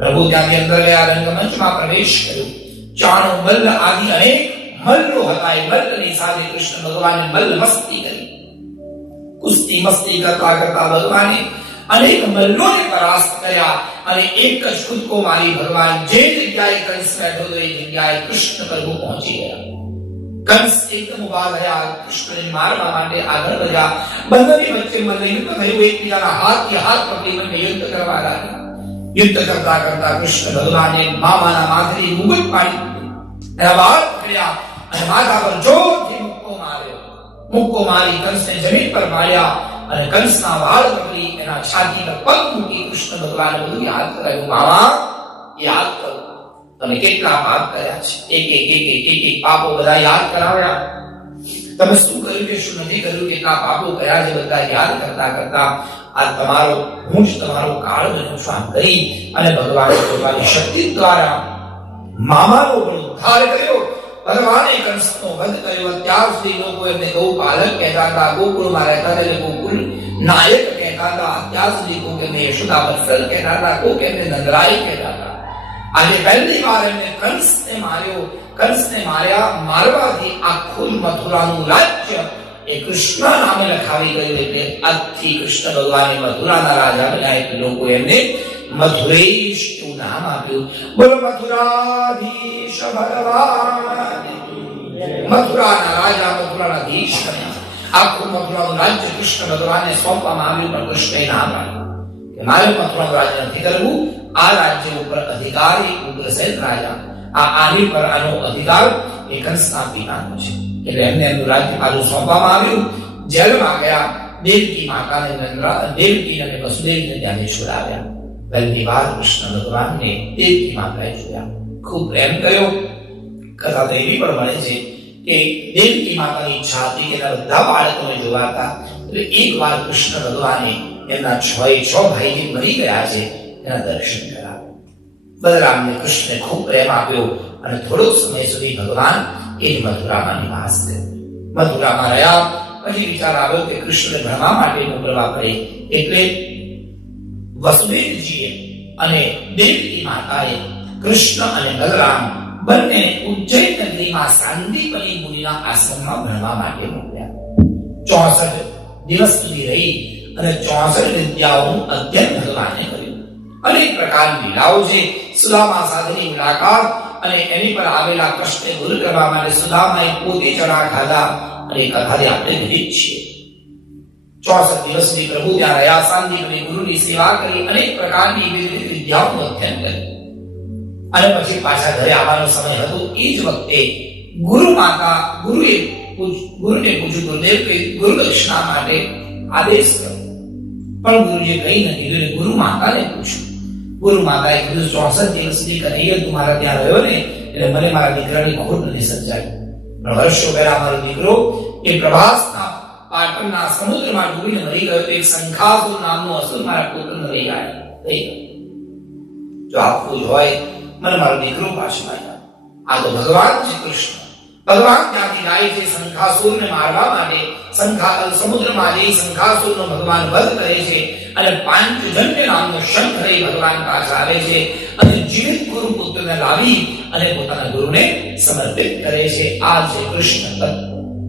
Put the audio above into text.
પ્રભુ ત્યાંથી અંદર ગયા, રંગમંચમાં પ્રવેશ કર્યો. ચાણો મલ્લ આદિ અનેક મલ્લો હતા. એ મલ્લની સાથે કૃષ્ણ ભગવાને મલ્લ મસ્તી કરી. કુસ્તી મસ્તી કરતા કરતા ભગવાને અનેક મલ્લોને પરાસ્ત કર્યા અને એક જ કૂદકો મારી ભગવાન જે જગ્યાએ કંસ બેઠો હતો એ જગ્યાએ કૃષ્ણ પ્રભુ પહોંચી ગયા. કંસ એકદમ ઉભા થયા, કૃષ્ણને મારવા માટે આગળ વધ્યા. બંનેની વચ્ચે મલ્લ યુદ્ધ થયું. એકબીજાના હાથ પકડીને યુદ્ધ કરવા લાગ્યા. યુદ્ધ કરતા કરતા કૃષ્ણ ભગવાને મામાના માથેથી મુગટ પાડી એના વાળ પકડ્યા અને માથા પર જોરથી મુક્કો માર્યો. મુક્કો મારી કંસને જમીન પર માર્યા અને કંસના વાળ પકડી એના છાતી પર પગ મૂકી કૃષ્ણ ભગવાને બધું યાદ કરાવ્યું. મામા, યાદ કરો તમે કેટલા પાપ કર્યા છે. એક પાપો બધા યાદ કરાવ્યા. તમે શું કર્યું કે શું નથી કર્યું, કેટલા પાપો કર્યા છે બધા યાદ કરતા કરતા આ તમારો હું જ તમારો કાળ બન્યો છું આમ કરી અને ભગવાને પોતાની શક્તિ દ્વારા મામાનો ઉદ્ધાર કર્યો. ભગવાને કંસનો વધ કર્યો. અત્યાર સુધી લોકો એમને ગૌપાલક કહેતા હતા, ગોકુળમાં રહેતા એટલે ગોકુળ નાયક કહેતા હતા. અત્યાર સુધી કોઈ એમને યશોદા વત્સલ કહેતા હતા, કોઈ એમને નંદરાય કહેતા હતા. આજે પહેલી વાર એમને કંસને માર્યો. કંસને મારવાથી આખું મથુરાનું રાજ્ય એ કૃષ્ણ નામે લખાવી ગયું. એટલે આજથી કૃષ્ણ ભગવાને મથુરાના રાજા બન્યા. એટલે લોકો એમને મથુરેશ એવું નામ આપ્યું. બોલો મથુરાધીશ ભગવાન. મથુરાના રાજા મથુરાધીશ બન્યા. આખું મથુરાનું રાજ્ય કૃષ્ણ ભગવાને સોંપવામાં આવ્યું. પણ કૃષ્ણએ નામ આપ્યું કે મારે મથુરાનું રાજ્ય નથી કરવું. આ રાજ્ય ઉપર અધિકારી ઉગ્રસેન રાજા, આની પર આનો અધિકાર એ કંસના પિતાનો છે. એટલે એમને એમનું રાજ્ય પાછું સોંપવામાં આવ્યું. જેલમાં ગયા. દેવકી માતાને દેવકી અને વસુદેવને ત્યાં છોડાવ્યા. પહેલી વાર કૃષ્ણ ભગવાનને દેવકી માતાએ જોયા, ખૂબ પ્રેમ કર્યો. કથા તો એવી પણ મળે છે કે દેવકી માતાની ઈચ્છા હતી કે એના બધા બાળકોને જોવાતા. એટલે એક વાર કૃષ્ણ ભગવાને એમના 6 ભાઈ જે મરી ગયા છે એના દર્શન કરાવ્યા. બલરામને કૃષ્ણને ખૂબ પ્રેમ આપ્યો અને થોડો સમય સુધી ભગવાન એ મથુરામાં નિવાસ કર્યો. મથુરામાં રહ્યા પછી વિચાર આવ્યો કે કૃષ્ણને ભણવા માટે મોકલવા પડે. એટલે વસુદેવજીએ અને દેવકી માતાએ કૃષ્ણ અને બલરામ બંને ઉજ્જૈન નગરીમાં સાંદીપની મુનિના આશ્રમમાં ભણવા માટે મોકલ્યા. 64 દિવસ સુધી રહી અને 64 વિદ્યાઓનું અધ્યયન ભગવાને કર્યું. અનેક પ્રકારની લીલાઓ છે. સુદામા સાથેની મુલાકાત અને એની પર આવેલા કષ્ટને દૂર કરવા માટે સુદામાએ પોતે ચણા ખાધા અને કથાથી આપણે વિદિત છીએ. 64 દિવસ સુધી પ્રભુ ત્યાં રહ્યા. સાંદીપની ગુરુની સેવા કરી, અનેક પ્રકારની વિવિધ વિદ્યાઓનું અધ્યયન કર્યું અને પછી પાછા ઘરે આવવાનો સમય હતો. એ જ વખતે ગુરુને પૂછ્યું, ગુરુદેવ કે ગુરુ દક્ષિણા માટે આદેશ કર્યો. પણ ગુરુજી કઈ નથી કીધું. ગુરુ માતાને પૂછ્યું. ગુરુ માતાએ કીધું 64 દિવસ સુધી કનૈયો તું મારા ત્યાં રહ્યો ને એટલે મને મારા દીકરાની ખોટ નથી સર્જાઈ. પણ વર્ષો પહેલા મારો દીકરો એ પ્રભાસના પાટણના સમુદ્રમાં ડૂબીને મરી ગયો. એક શંખાસુર નામનો અસુર મારા પુત્રને લઈ ગયો. જો આપવું જ હોય મને મારો દીકરો પાછો આવ્યો. આ તો ભગવાન છે કૃષ્ણ. ભગવાન ત્યાંથી જાય છે શંખાસુરને મારવા માટે. સમુદ્રમાં જઈ શંખાસુરનો ભગવાન વધ કરે છે અને પાંચજન્ય નામનો શંખ લઈ ભગવાન પાસે આવે છે અને જીવિત ગુરુ પુત્રને લાવી અને પોતાના ગુરુને સમર્પિત કરે છે. આ છે કૃષ્ણ તત્વ.